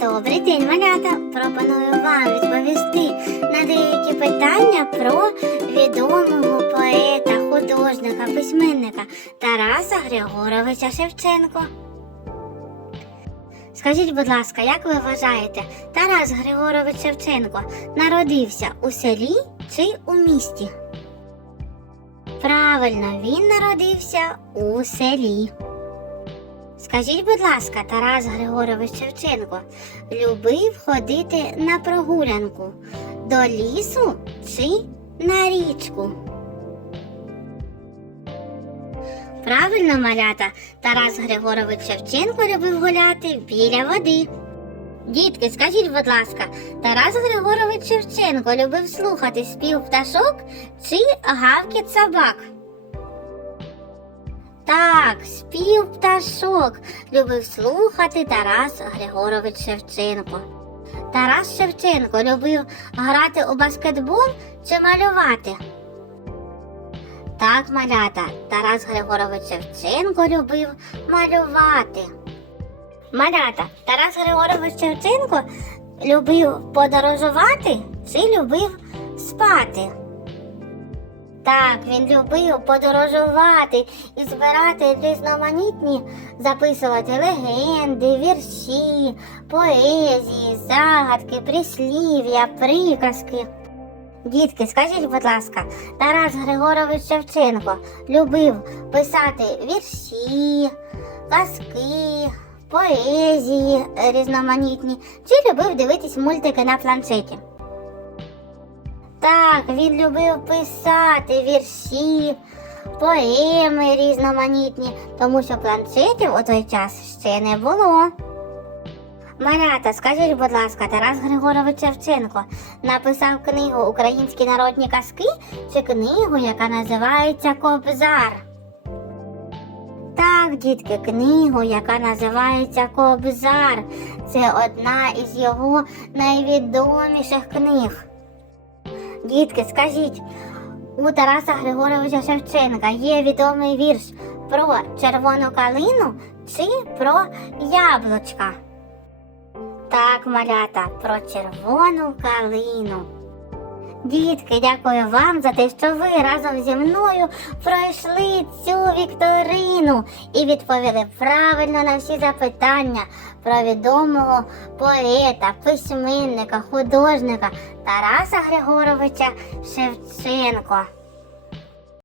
Добрий день, малята! Пропоную вам відповісти на деякі питання про відомого поета, художника, письменника Тараса Григоровича Шевченко. Скажіть, будь ласка, як ви вважаєте, Тарас Григорович Шевченко народився у селі чи у місті? Правильно, він народився у селі. Скажіть, будь ласка, Тарас Григорович Шевченко любив ходити на прогулянку до лісу чи на річку? Правильно, малята, Тарас Григорович Шевченко любив гуляти біля води. Дітки, скажіть, будь ласка, Тарас Григорович Шевченко любив слухати спів пташок чи гавкіт собак? Так, спів пташок любив слухати Тарас Григорович Шевченко. Тарас Шевченко любив грати у баскетбол чи малювати. Так, малята, Тарас Григорович Шевченко любив малювати. Малята, Тарас Григорович Шевченко любив подорожувати чи любив спати. Так, він любив подорожувати і збирати різноманітні, записувати легенди, вірші, поезії, загадки, прислів'я, приказки. Дітки, скажіть, будь ласка, Тарас Григорович Шевченко любив писати вірші, казки, поезії різноманітні, чи любив дивитись мультики на планшеті? Так, він любив писати вірші, поеми різноманітні, тому що планшетів у той час ще не було. Малята, скажіть, будь ласка, Тарас Григорович Шевченко написав книгу Українські народні казки чи книгу, яка називається Кобзар? Так, дітки, книгу, яка називається Кобзар. Це одна із його найвідоміших книг. Дітки, скажіть, у Тараса Григоровича Шевченка є відомий вірш про червону калину чи про яблучка? Так, малята, про червону калину. Дітки, дякую вам за те, що ви разом зі мною пройшли цю вікторину і відповіли правильно на всі запитання про відомого поета, письменника, художника Тараса Григоровича Шевченко.